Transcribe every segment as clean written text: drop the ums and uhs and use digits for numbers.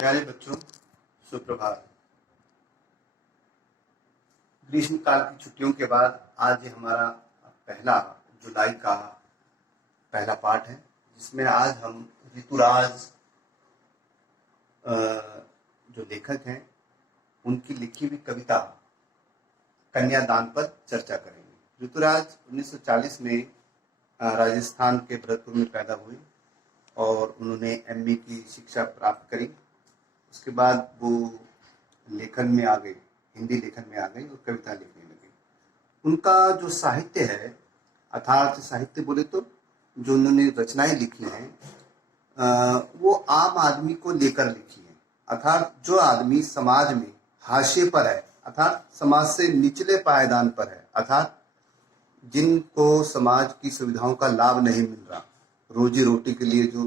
प्यारे बच्चों, सुप्रभात। ग्रीष्म काल की छुट्टियों के बाद आज ये हमारा पहला जुलाई का पहला पाठ है, जिसमें आज हम ऋतुराज जो लेखक हैं उनकी लिखी हुई कविता कन्यादान पर चर्चा करेंगे। ऋतुराज 1940 में राजस्थान के भरतपुर में पैदा हुए और उन्होंने एमए की शिक्षा प्राप्त करी। उसके बाद वो लेखन में आ गए, हिंदी लेखन में आ गई और कविता लिखने लगे। उनका जो साहित्य है, अर्थात साहित्य बोले तो जो उन्होंने रचनाएं लिखी हैं वो आम आदमी को लेकर लिखी है। अर्थात जो आदमी समाज में हाशिए पर है, अर्थात समाज से निचले पायदान पर है, अर्थात जिनको समाज की सुविधाओं का लाभ नहीं मिल रहा, रोजी रोटी के लिए जो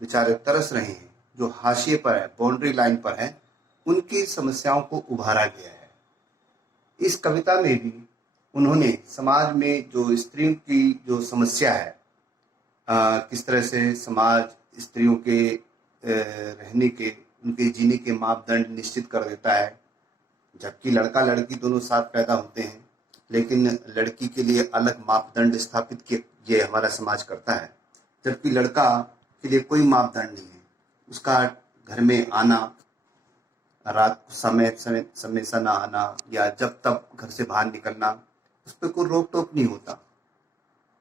बेचारे तरस रहे हैं, जो हाशिए पर है, बाउंड्री लाइन पर है, उनकी समस्याओं को उभारा गया है। इस कविता में भी उन्होंने समाज में जो स्त्रियों की जो समस्या है, किस तरह से समाज स्त्रियों के रहने के, उनके जीने के मापदंड निश्चित कर देता है। जबकि लड़का लड़की दोनों साथ पैदा होते हैं, लेकिन लड़की के लिए अलग मापदंड स्थापित ये हमारा समाज करता है, जबकि लड़का के लिए कोई मापदंड नहीं है। उसका घर में आना, रात समय से ना आना या जब तब घर से बाहर निकलना, उस पर कोई रोक टोक नहीं होता।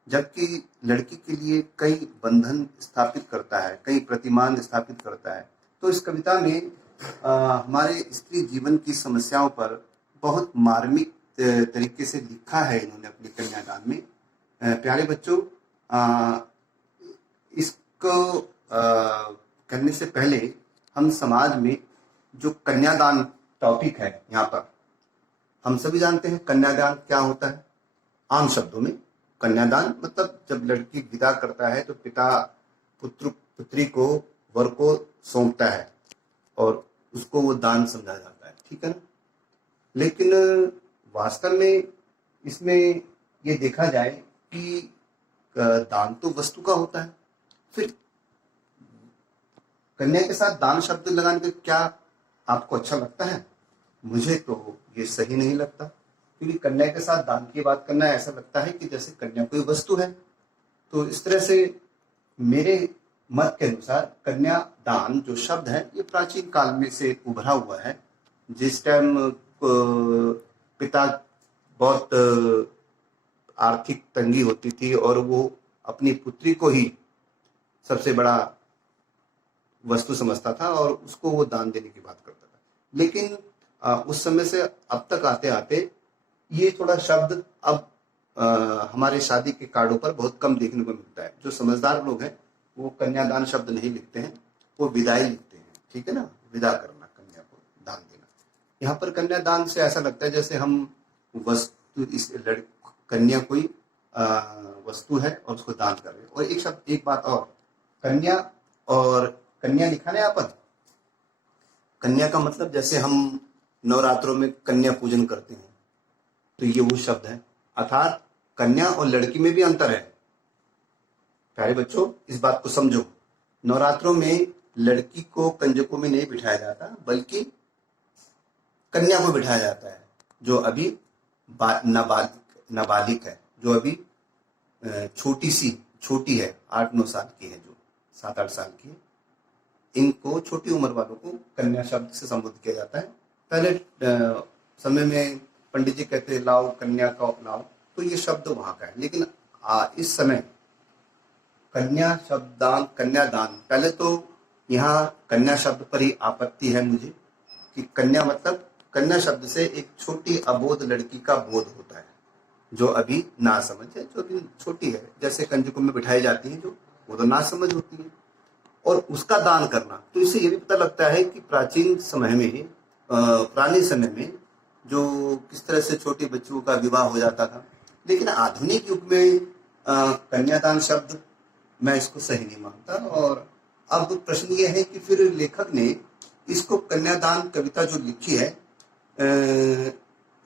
जबकि लड़की के लिए कई बंधन स्थापित करता है, कई प्रतिमान स्थापित करता है। तो इस कविता में हमारे स्त्री जीवन की समस्याओं पर बहुत मार्मिक तरीके से लिखा है इन्होंने अपने कन्यादान में। प्यारे बच्चों, इसको करने से पहले हम समाज में जो कन्यादान टॉपिक है, यहाँ पर हम सभी जानते हैं कन्यादान क्या होता है। आम शब्दों में कन्यादान मतलब जब लड़की विदा करता है तो पिता पुत्र पुत्री को वर को सौंपता है और उसको वो दान समझा जाता है, ठीक है ना। लेकिन वास्तव में इसमें ये देखा जाए कि दान तो वस्तु का होता है, फिर कन्या के साथ दान शब्द लगाने का क्या आपको अच्छा लगता है? मुझे तो ये सही नहीं लगता, क्योंकि कन्या के साथ दान की बात करना ऐसा लगता है कि जैसे कन्या कोई वस्तु है। तो इस तरह से मेरे मत के अनुसार कन्यादान जो शब्द है ये प्राचीन काल में से उभरा हुआ है। जिस टाइम पिता बहुत आर्थिक तंगी होती थी और वो अपनी पुत्री को ही सबसे बड़ा वस्तु समझता था और उसको वो दान देने की बात करता था। लेकिन उस समय से अब तक आते आते ये थोड़ा शब्द अब हमारे शादी के कार्डों पर बहुत कम देखने को मिलता है। जो समझदार लोग हैं वो कन्यादान शब्द नहीं लिखते हैं, वो विदाई लिखते हैं, ठीक है ना। विदा करना, कन्या को दान देना। यहाँ पर कन्यादान से ऐसा लगता है जैसे हम वस्तु, इस कन्या कोई वस्तु है और उसको दान कर रहे हैं। और एक शब्द, एक बात और, कन्या और कन्या लिखा ना यहाँ पर, कन्या का मतलब जैसे हम नवरात्रों में कन्या पूजन करते हैं, तो ये वो शब्द है। अर्थात कन्या और लड़की में भी अंतर है। प्यारे बच्चों, इस बात को समझो। नवरात्रों में लड़की को कंजकों में नहीं बिठाया जाता, बल्कि कन्या को बिठाया जाता है, जो अभी नाबालिग है, जो अभी छोटी है, 8-9 साल की है, जो 7-8 साल की है। इनको, छोटी उम्र वालों को कन्या शब्द से संबोधित किया जाता है। पहले समय में पंडित जी कहते लाओ कन्या का लाओ, तो ये शब्द वहां का है। लेकिन इस समय कन्या शब्दान, कन्यादान, पहले तो यहाँ कन्या शब्द पर ही आपत्ति है मुझे कि कन्या मतलब, कन्या शब्द से एक छोटी अबोध लड़की का बोध होता है, जो अभी ना समझ है, जो अभी छोटी है, जैसे कंजकों में बिठाई जाती है, जो वो तो ना समझ होती है, और उसका दान करना। तो इससे ये भी पता लगता है कि प्राचीन समय में, पुराने समय में जो किस तरह से छोटे बच्चों का विवाह हो जाता था। लेकिन आधुनिक युग में कन्यादान शब्द मैं इसको सही नहीं मानता। और अब प्रश्न ये है कि फिर लेखक ने इसको कन्यादान कविता जो लिखी है,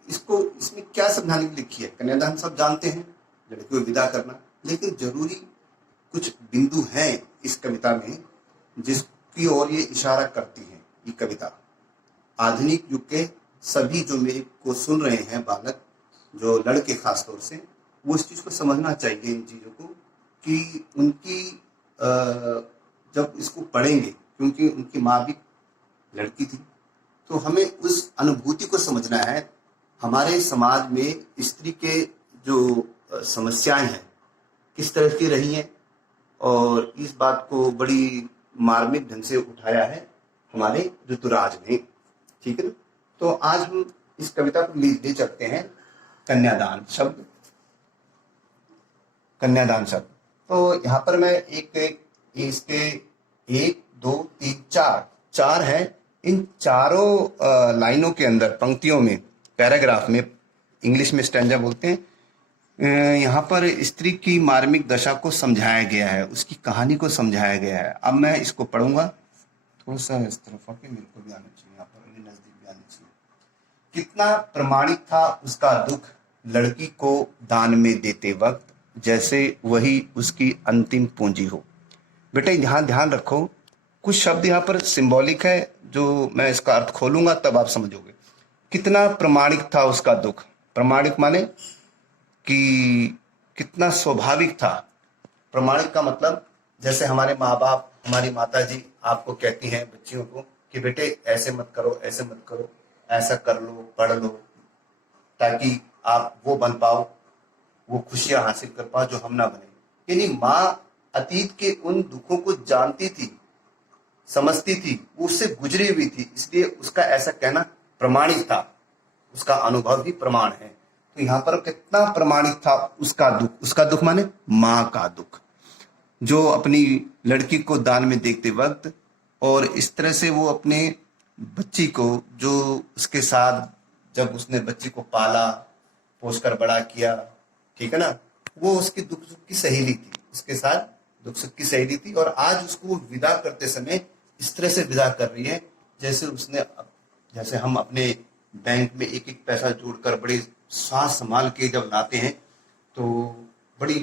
इसको, इसमें क्या समझाने की लिखी है? कन्यादान सब जानते हैं, लड़की को विदा करना, लेकिन जरूरी कुछ बिंदु हैं इस कविता में जिसकी ओर ये इशारा करती है। की कविता। आधुनिक युग के सभी जो मेरे को सुन रहे हैं बालक, जो लड़के खास तौर से, वो इस चीज को समझना चाहिए, इन चीजों को, कि उनकी जब इसको पढ़ेंगे, क्योंकि उनकी माँ भी लड़की थी, तो हमें उस अनुभूति को समझना है। हमारे समाज में स्त्री के जो समस्याएं हैं किस तरह की रही हैं, और इस बात को बड़ी मार्मिक ढंग से उठाया है हमारे ऋतुराज ने। ठीक है ना। तो आज हम इस कविता को ले चलते हैं कन्यादान शब्द। कन्यादान शब्द, तो यहाँ पर मैं इसके 1 2 3 4 है। इन चारों लाइनों के अंदर, पंक्तियों में, पैराग्राफ में, इंग्लिश में स्टैंजा बोलते हैं, यहाँ पर स्त्री की मार्मिक दशा को समझाया गया है, उसकी कहानी को समझाया गया है। अब मैं इसको पढ़ूंगा, थोड़ा सा इस तरफ आके मेरे को भी आना चाहिए, यहाँ पर नजदीक भी आना चाहिए। कितना प्रमाणिक था उसका दुख लड़की को दान में देते वक्त, जैसे वही उसकी अंतिम पूंजी हो। बेटे यहाँ ध्यान रखो, कुछ शब्द यहाँ पर सिंबॉलिक है, जो मैं इसका अर्थ खोलूंगा तब आप समझोगे। कितना प्रमाणिक था उसका दुख। प्रमाणिक माने कि कितना स्वाभाविक था। प्रमाणिक का मतलब, जैसे हमारे माँ बाप, हमारी माता जी आपको कहती हैं बच्चियों को कि बेटे ऐसे मत करो, ऐसे मत करो, ऐसा कर लो, पढ़ लो, ताकि आप वो बन पाओ, वो खुशियां हासिल कर पाओ जो हम ना बने। यानी माँ अतीत के उन दुखों को जानती थी, समझती थी, वो उससे गुजरी हुई थी, इसलिए उसका ऐसा कहना प्रमाणिक था, उसका अनुभव ही प्रमाण है। तो यहाँ पर कितना प्रमाणिक था उसका दुख। उसका दुख माने माँ का दुख, जो अपनी लड़की को दान में देखते वक्त, और इस तरह से वो अपने बच्ची को, जो उसके साथ जब उसने बच्ची को पाला पोस कर बड़ा किया, ठीक है ना, वो उसकी दुख सुख की सहेली थी, उसके साथ दुख सुख की सहेली थी, और आज उसको विदा करते समय इस तरह से विदा कर रही है जैसे हम अपने बैंक में एक एक पैसा जोड़कर बड़े साथ संभाल के जब लाते हैं, तो बड़ी,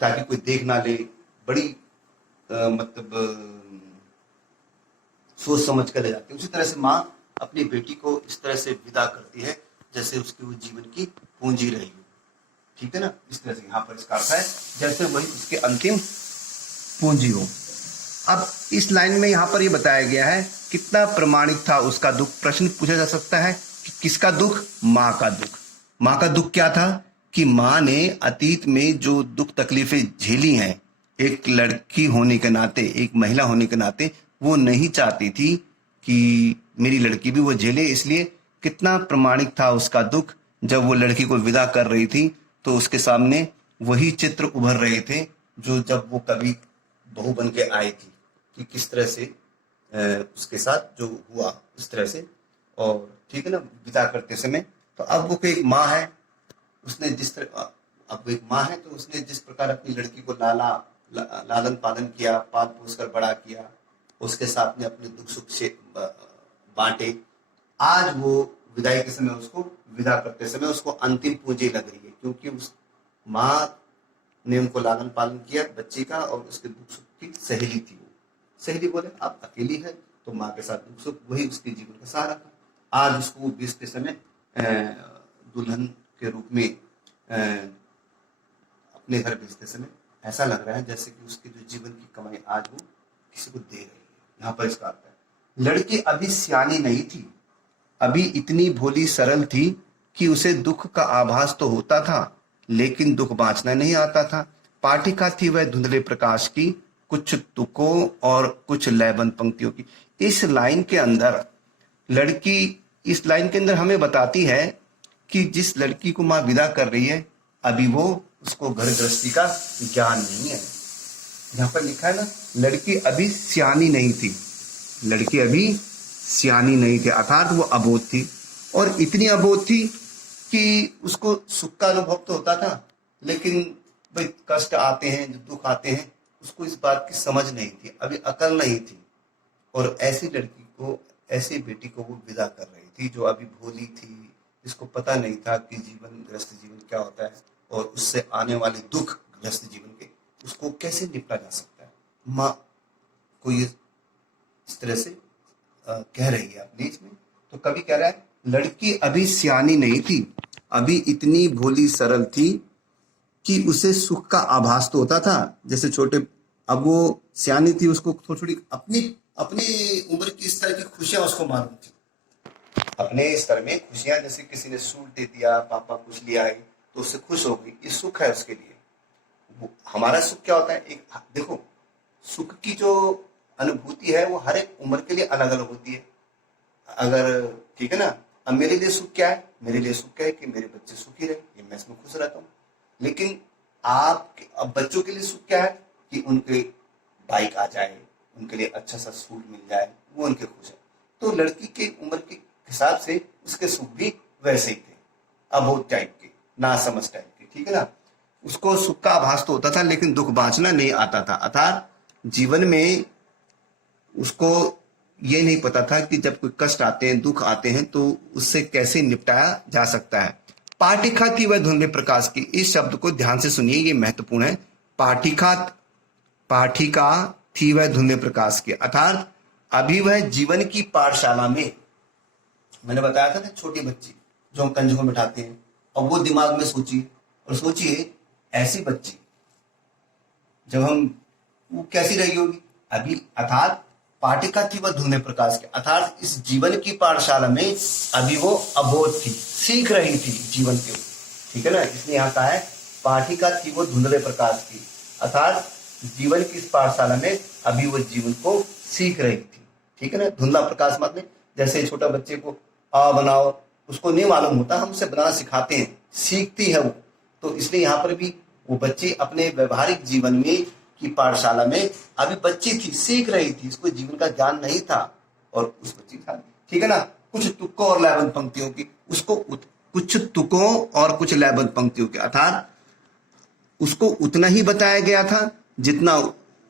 ताकि कोई देख ना ले, बड़ी सोच समझ कर ले जाती है। उसी तरह से माँ अपनी बेटी को इस तरह से विदा करती है जैसे उसकी वो जीवन की पूंजी रही हो। ठीक है ना। इस तरह से यहाँ पर इसका अर्थ है जैसे वही उसके अंतिम पूंजी हो। अब इस लाइन में यहाँ पर ये बताया गया है कितना प्रमाणिक था उसका दुख। प्रश्न पूछा जा सकता है कि किसका दुख? माँ का दुख। माँ का दुख क्या था कि माँ ने अतीत में जो दुख तकलीफें झेली हैं, एक लड़की होने के नाते, एक महिला होने के नाते, वो नहीं चाहती थी कि मेरी लड़की भी वो झेले। इसलिए कितना प्रमाणिक था उसका दुख। जब वो लड़की को विदा कर रही थी तो उसके सामने वही चित्र उभर रहे थे जो जब वो कभी बहू बन के आई थी, कि किस तरह से उसके साथ जो हुआ उस तरह से। और ठीक है ना, विदा करते समय। तो अब वो एक माँ है, उसने जिस तरह, अब एक माँ है तो उसने जिस प्रकार अपनी लड़की को लालन पालन किया, पाल पोस कर बड़ा किया, उसके साथ में अपने दुख सुख से बांटे, आज वो विदाई के समय, उसको विदा करते समय उसको अंतिम पूंजी लग रही है, क्योंकि उस माँ ने उनको लालन पालन किया बच्ची का, और उसके दुख सुख की सहेली थी। वो सहेली बोले अब अकेली है तो माँ के साथ दुख सुख वही उसके जीवन का सहारा था। आज उसको बेचते समय दुल्हन के रूप में अपने घर बेचते समय ऐसा लग रहा है जैसे कि उसके जो जीवन की कमाई आज वो किसी को दे रही है। यहाँ पर इसका अर्थ है लड़की अभी सियानी नहीं थी, अभी इतनी भोली सरल थी कि उसे दुख का आभास तो होता था लेकिन दुख बांचना नहीं आता था। पाठिका थी वह धुंधले प्रकाश की, कुछ तुकों और कुछ लयबंद पंक्तियों की। इस लाइन के अंदर लड़की, इस लाइन के अंदर हमें बताती है कि जिस लड़की को माँ विदा कर रही है अभी वो, उसको घर गृहस्थी का ज्ञान नहीं है। यहाँ पर लिखा है ना, लड़की अभी सियानी नहीं थी, लड़की अभी सियानी नहीं थी, अर्थात वो अबोध थी। और इतनी अबोध थी कि उसको सुख का अनुभव तो होता था, लेकिन भाई कष्ट आते हैं, जो दुख आते हैं, उसको इस बात की समझ नहीं थी, अभी अकल नहीं थी। और ऐसी लड़की को, ऐसी बेटी को वो विदा कर रही थी जो अभी भोली थी, जिसको पता नहीं था कि जीवन, गृहस्थ जीवन क्या होता है, और उससे आने वाले दुख गृहस्थ जीवन के, उसको कैसे निपटा जा सकता है। माँ को ये इस तरह से कह रही है अपने इसमें। तो कवि कह रहा है लड़की अभी सियानी नहीं थी, अभी इतनी भोली सरल थी कि उसे सुख का आभास तो होता था। जैसे छोटे, अब वो सियानी थी, उसको थोड़ी थोड़ी अपनी अपनी उम्र की इस तरह की खुशियां उसको मालूम थी। अपने स्तर में खुशियां, जैसे किसी ने सूट दे दिया, पापा कुछ लिया है तो उससे खुश हो गई, ये सुख है उसके लिए। हमारा सुख क्या होता है, एक देखो, सुख की जो अनुभूति है वो हर एक उम्र के लिए अलग अलग होती है। अगर ठीक है ना, अब मेरे लिए सुख क्या है, मेरे लिए सुख क्या है कि मेरे बच्चे सुखी रहे, ये मैं इसमें खुश रहता हूँ। लेकिन आप अब बच्चों के लिए सुख क्या है कि उनके बाइक आ जाए, उनके लिए अच्छा सा सूट मिल जाए, वो उनके खुश है। तो लड़की की उम्र के हिसाब से उसके सुख भी वैसे ही थे, अबोध टाइप के, नासमझ टाइप के, ठीक है ना। उसको सुख का आभास तो होता था लेकिन दुख बांचना नहीं आता था। अर्थात जीवन में उसको ये नहीं पता था कि जब कोई कष्ट आते हैं, दुख आते हैं, तो उससे कैसे निपटाया जा सकता है। पाठिका थी वह धुंधले प्रकाश की, इस शब्द को ध्यान से सुनिए, ये महत्वपूर्ण है। पाठिका पाठिका थी वह धुंधले प्रकाश की, अर्थात अभी वह जीवन की पाठशाला में, मैंने बताया था ना, छोटी बच्ची जो हम कंजों में बैठाते हैं, और वो दिमाग में सोचिए, और सोचिए ऐसी बच्ची जब हम, वो कैसी रही होगी अभी। अर्थात पाठिका थी वह धुंधले प्रकाश के, अर्थात इस जीवन की पाठशाला में अभी वो अबोध थी, सीख रही थी जीवन के, ठीक है ना। इसलिए यहाँ कहा है पाठिका थी वो धुंधले प्रकाश की, अर्थात जीवन की इस पाठशाला में अभी वो जीवन को सीख रही थी, ठीक है ना। धुंधला प्रकाश मतलब जैसे छोटा बच्चे को आ बनाओ, उसको नहीं मालूम होता, हम उसे बनाना सिखाते हैं, सीखती है वो। तो इसलिए यहाँ पर भी वो बच्ची अपने व्यवहारिक जीवन में की पाठशाला में अभी बच्ची थी, सीख रही थी, इसको जीवन का ज्ञान नहीं था, और उस बच्ची था, ठीक है ना। कुछ तुकों और लयबद्ध पंक्तियों की, उसको कुछ तुकों और कुछ लयबद्ध पंक्तियों की, अर्थात उसको उतना ही बताया गया था जितना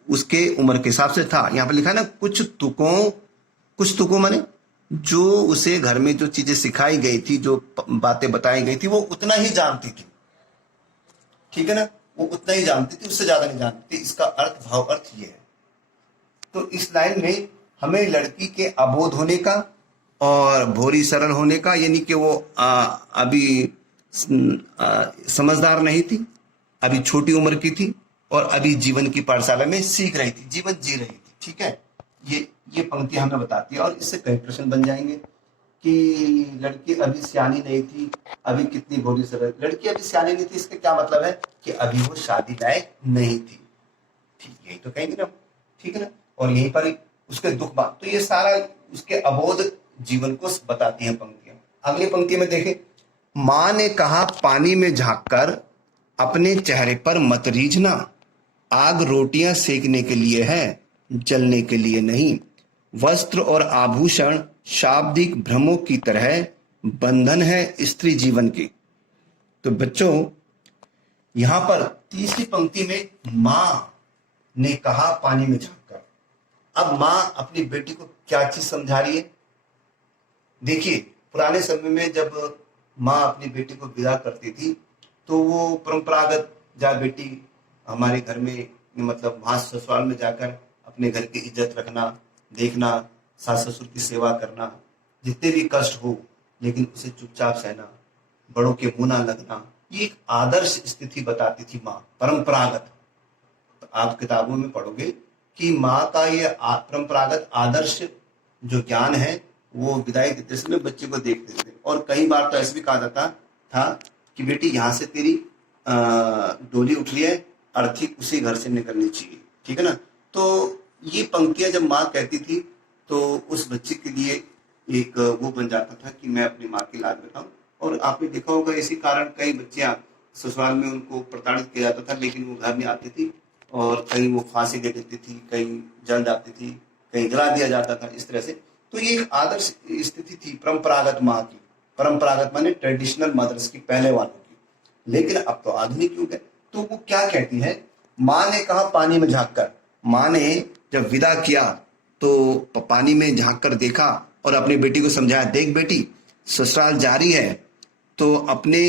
उसके उम्र के हिसाब से था। यहाँ पर लिखा है ना कुछ तुकों माने जो उसे घर में जो चीजें सिखाई गई थी, जो बातें बताई गई थी, वो उतना ही जानती थी, ठीक है ना। वो उतना ही जानती थी, उससे ज्यादा नहीं जानती थी। इसका अर्थ, भाव अर्थ ये है। तो इस लाइन में हमें लड़की के अबोध होने का और भोरी सरल होने का, यानी कि वो अभी समझदार नहीं थी, अभी छोटी उम्र की थी, और अभी जीवन की पाठशाला में सीख रही थी, जीवन जी रही थी, ठीक है। ये पंक्ति हमें बताती है, और इससे कई प्रश्न बन जाएंगे कि लड़की अभी सियानी नहीं थी, अभी कितनी भोली सरल। लड़की अभी सियानी नहीं थी, इसका क्या मतलब है कि अभी वो शादी लायक नहीं थी, ठीक, यही तो कहेंगे ना, ठीक है ना। और यहीं पर उसके दुख बात, तो ये सारा उसके अबोध जीवन को बताती हैं पंक्तियां। अगली पंक्ति में देखें, मां ने कहा पानी में झांक कर अपने चेहरे पर मत रीझना, आग रोटियां सेकने के लिए है, जलने के लिए नहीं। वस्त्र और आभूषण शाब्दिक भ्रमों की तरह बंधन है स्त्री जीवन के। तो बच्चों, यहां पर तीसरी पंक्ति में मां ने कहा पानी में झांककर, अब मां अपनी बेटी को क्या चीज समझा रही है। देखिए, पुराने समय में जब मां अपनी बेटी को विदा करती थी तो वो परंपरागत, जा बेटी हमारे घर में, मतलब वहां ससुराल में जाकर अपने घर की इज्जत रखना, देखना, सास ससुर की सेवा करना, जितने भी कष्ट हो लेकिन उसे चुपचाप सहना, बड़ों के मुंह ना लगना, ये एक आदर्श स्थिति बताती थी माँ, परंपरागत। तो आप किताबों में पढ़ोगे कि माँ का ये परंपरागत आदर्श जो ज्ञान है वो विदाई देते समय बच्चे को देखते थे। और कई बार तो ऐसे भी कहा जाता था कि बेटी यहाँ से तेरी डोली उठ रही है, अर्थी उसी घर से निकलनी चाहिए, ठीक है ना। तो ये पंक्तियां जब माँ कहती थी तो उस बच्चे के लिए एक वो बन जाता था कि मैं अपनी माँ की लाज बताऊं। और आपने देखा होगा इसी कारण कई बच्चियां ससुराल में उनको प्रताड़ित किया जाता था, लेकिन वो घर में आती थी और कहीं वो फांसी दे देती थी, कहीं जल जाती थी, कहीं जला दिया जाता था, इस तरह से। तो ये एक आदर्श स्थिति थी परंपरागत माँ की, परंपरागत माने ट्रेडिशनल मदर्स की, पहले वालों की। लेकिन अब तो आधुनिक युग है। तो वो क्या कहती है, माँ ने कहा पानी में झांक कर। माँ ने जब विदा किया तो पानी में झांक कर देखा और अपनी बेटी को समझाया, देख बेटी, ससुराल जारी है तो अपने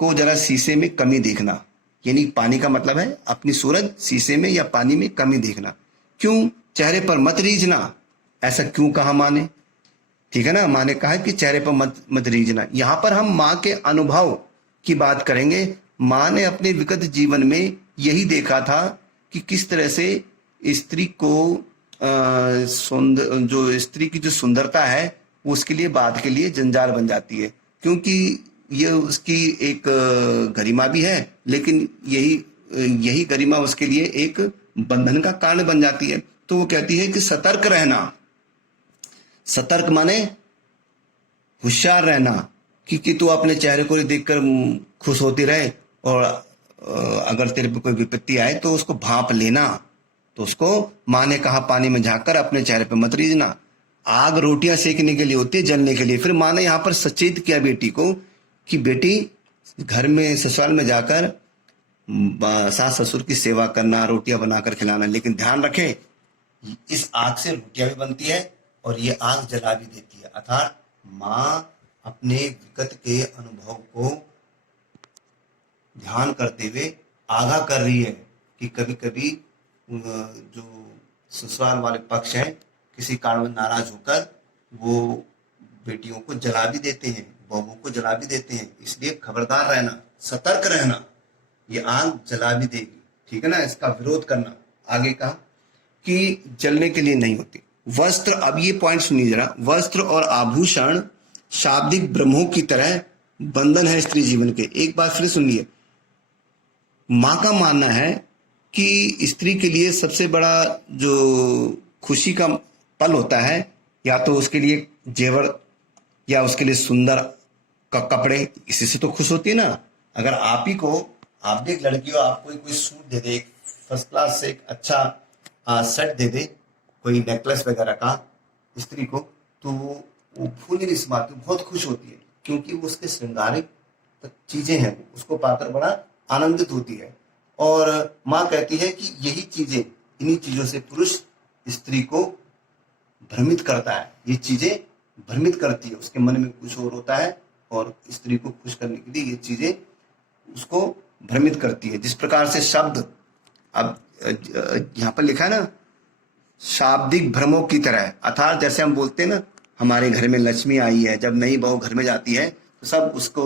को जरा शीशे में कमी देखना। यानी पानी का मतलब है अपनी सूरत शीशे में या पानी में कमी देखना। क्यों? चेहरे पर मत रीझना, ऐसा क्यों कहा माँ ने? ठीक है ना, माँ ने कहा कि चेहरे पर मत मत रीझना। यहां पर हम माँ के अनुभव की बात करेंगे। माँ ने अपने विगत जीवन में यही देखा था कि किस तरह से स्त्री को जो स्त्री की जो सुंदरता है वो उसके लिए बाद के लिए जंजाल बन जाती है, क्योंकि ये उसकी एक गरिमा भी है, लेकिन यही गरिमा उसके लिए एक बंधन का कारण बन जाती है। तो वो कहती है कि सतर्क रहना। सतर्क माने होशियार रहना, कि तू अपने चेहरे को देखकर खुश होती रहे, और अगर तेरे पे कोई विपत्ति आए तो उसको भांप लेना। तो उसको माँ ने कहा पानी में झांककर अपने चेहरे पे मत रीझना। आग रोटियां सेकने के लिए होती है, जलने के लिए। फिर माँ ने यहाँ पर सचेत किया बेटी को कि बेटी घर में ससुराल में जाकर सास ससुर की सेवा करना, रोटियां बनाकर खिलाना, लेकिन ध्यान रखे इस आग से रोटियां भी बनती है और ये आग जला भी देती है। अर्थात माँ अपने विगत के अनुभव को ध्यान करते हुए आगाह कर रही है कि कभी कभी जो ससुराल वाले पक्ष हैं किसी कारण में नाराज होकर वो बेटियों को जला भी देते हैं, बहुओं को जला भी देते हैं। इसलिए खबरदार रहना, सतर्क रहना, ये आग जला भी देगी। ठीक है ना, इसका विरोध करना। आगे कहा कि जलने के लिए नहीं होती। वस्त्र, अब ये पॉइंट सुनिए जरा, वस्त्र और आभूषण शाब्दिक ब्रह्मों की तरह बंधन है स्त्री जीवन के। एक बात फिर सुनिए, माँ का मानना है कि स्त्री के लिए सबसे बड़ा जो खुशी का पल होता है, या तो उसके लिए जेवर या उसके लिए सुंदर कपड़े, इसी से तो खुश होती है ना। अगर आप ही को, आप भी एक लड़की हो, आपको कोई सूट दे दे, फर्स्ट क्लास से एक अच्छा सेट दे दे, कोई नेकलेस वगैरह का स्त्री को, तो वो फूल नहीं समाती, बहुत खुश होती है, क्योंकि वो उसके श्रृंगारिक चीजें हैं, उसको पाकर बड़ा आनंदित होती है। और माँ कहती है कि यही चीजें, इन्हीं चीजों से पुरुष स्त्री को भ्रमित करता है। ये चीजें भ्रमित करती है, उसके मन में कुछ और होता है और स्त्री को खुश करने के लिए ये चीजें उसको भ्रमित करती है। जिस प्रकार से शब्द, अब यहाँ पर लिखा है ना, शाब्दिक भ्रमों की तरह, अर्थात जैसे हम बोलते हैं ना हमारे घर में लक्ष्मी आई है, जब नई बहू घर में जाती है तो सब उसको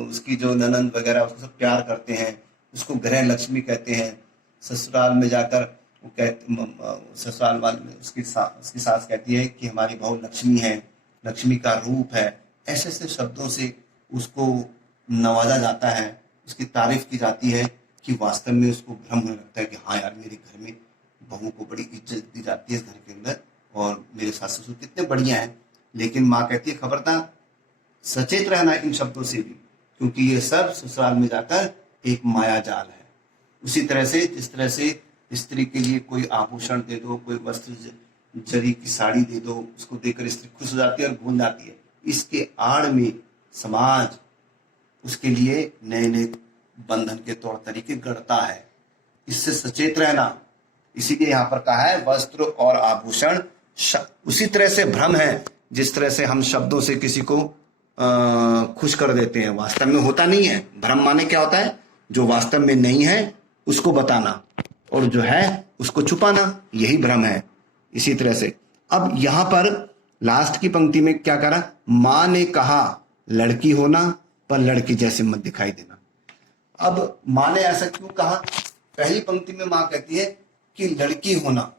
उसकी जो ननंद वगैरह उसको सब प्यार करते हैं, उसको गृह लक्ष्मी कहते हैं। ससुराल में जाकर वो कहते, ससुराल वाले में उसकी सास कहती है कि हमारी बहू लक्ष्मी है, लक्ष्मी का रूप है। ऐसे ऐसे शब्दों से उसको नवाजा जाता है, उसकी तारीफ की जाती है, कि वास्तव में उसको भ्रम होने लगता है कि हाँ यार, मेरे घर में बहू को बड़ी इज्जत दी जाती है इस घर के अंदर, और मेरे सास ससुर कितने बढ़िया हैं। लेकिन माँ कहती है खबरदार, सचेत रहना इन शब्दों से भी, क्योंकि ये सब ससुराल में जाकर एक माया जाल है। उसी तरह से जिस तरह से स्त्री के लिए कोई आभूषण दे दो, कोई वस्त्र जरी की साड़ी दे दो, उसको देकर स्त्री खुश हो जाती है और भूल जाती है, इसके आड़ में समाज उसके लिए नए नए बंधन के तौर तरीके गढ़ता है। इससे सचेत रहना। इसीलिए यहाँ पर कहा है वस्त्र और आभूषण उसी तरह से भ्रम है जिस तरह से हम शब्दों से किसी को खुश कर देते हैं, वास्तव में होता नहीं है। भ्रम माने क्या होता है? जो वास्तव में नहीं है उसको बताना, और जो है उसको छुपाना, यही भ्रम है। इसी तरह से अब यहां पर लास्ट की पंक्ति में क्या करा? माँ ने कहा लड़की होना पर लड़की जैसे मत दिखाई देना। अब माँ ने ऐसा क्यों कहा? पहली पंक्ति में माँ कहती है कि लड़की होना,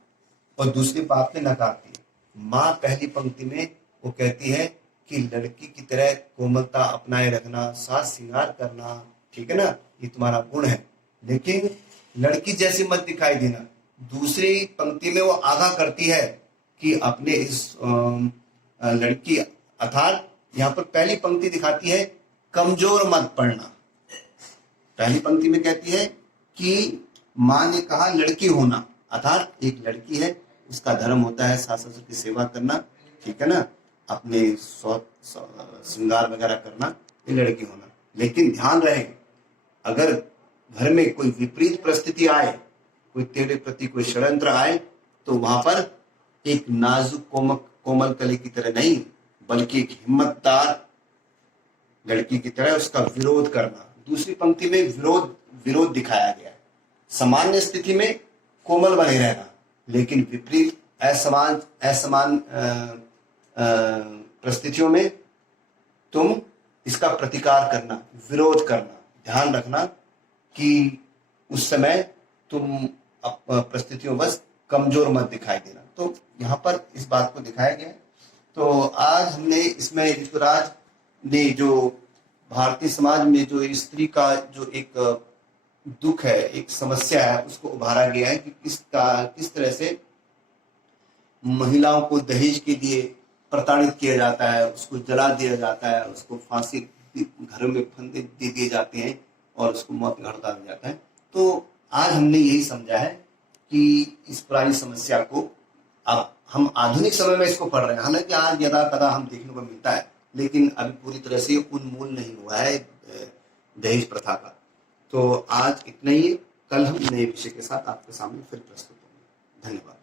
और दूसरी बात में नकारती है। माँ पहली पंक्ति में वो कहती है कि लड़की की तरह कोमलता अपनाए रखना, साज श्रृंगार करना, ठीक है ना, ये तुम्हारा गुण है, लेकिन लड़की जैसी मत दिखाई देना। दूसरी पंक्ति में वो आगाह करती है कि अपने इस लड़की, अर्थात यहाँ पर पहली पंक्ति दिखाती है कमजोर मत पड़ना। पहली पंक्ति में कहती है कि माँ ने कहा लड़की होना, अर्थात एक लड़की है, उसका धर्म होता है सास ससुर की सेवा करना, ठीक है ना, अपने श्रृंगार वगैरह करना, ये लड़की होना। लेकिन ध्यान रहे, अगर घर में कोई विपरीत परिस्थिति आए, कोई तेरे प्रति कोई षड्यंत्र आए, तो वहां पर एक नाजुक कोमल कली की तरह नहीं, बल्कि एक हिम्मतदार लड़की की तरह उसका विरोध करना। दूसरी पंक्ति में विरोध दिखाया गया है। सामान्य स्थिति में कोमल बने रहना, लेकिन विपरीत असमान परिस्थितियों में तुम इसका प्रतिकार करना, विरोध करना, ध्यान रखना कि उस समय तुम परिस्थितियों बस कमजोर मत दिखाई देना। तो यहाँ पर इस बात को दिखाया गया है। तो आज हमने इसमें ऋतुराज ने जो भारतीय समाज में जो स्त्री का जो एक दुख है, एक समस्या है, उसको उभारा गया है कि किस तरह से महिलाओं को दहेज के लिए प्रताड़ित किया जाता है, उसको जला दिया जाता है, उसको फांसी घर में फंदे दे दिए जाते हैं और उसको मौत के घाट उतार दिया जाता है। तो आज हमने यही समझा है कि इस पुरानी समस्या को अब हम आधुनिक समय में इसको पढ़ रहे हैं, हालांकि आज यदा कदा हम देखने को मिलता है, लेकिन अभी पूरी तरह से उन्मूल नहीं हुआ है दहेज प्रथा का। तो आज इतना ही, कल हम नए विषय के साथ आपके सामने फिर प्रस्तुत होंगे। धन्यवाद।